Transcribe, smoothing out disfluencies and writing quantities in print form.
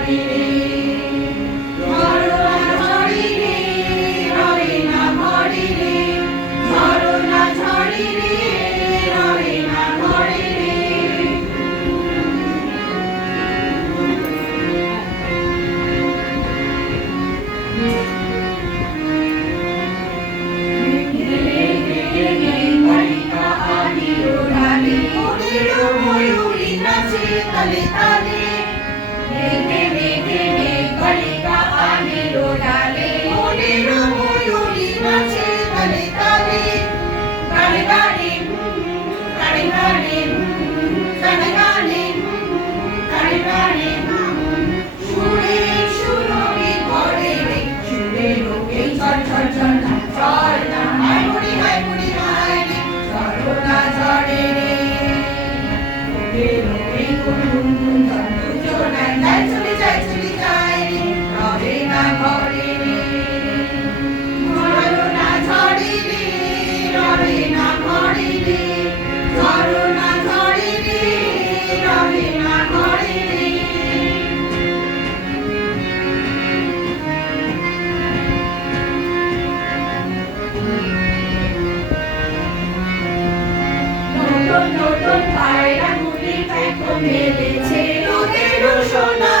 ঝড়ে রে ঝরনা ঝড়ে রে রবে না ঘরে রে ঝরনা ঝড়ে রে রবে না ঘরে রে তালে তালে মেঘে মেঘে মেঘলিকা আনিল ডালে মনের ময়ূরী নাচে তালে তালে গানে গানে গানে গানে গানে গানে গানে গানে সুরে সুরভি ঘরে রে সুরে লোকে ঝড় ঝড় ঝড় ঝড় না হায় মুড়ি হায় মুড়ি হায় রে ঝড়না ঝড়ে রে লোকে লোকে চলে যায় রে রবে না ঘরে রে ঝরনা ঝড়ে রে রবে না ঘরে রে ঝরনা ঝড়ে রে রবে না ঘরে রে নতুন নতুন পায়রা মুড়ি মেলেছে রোদের সোনা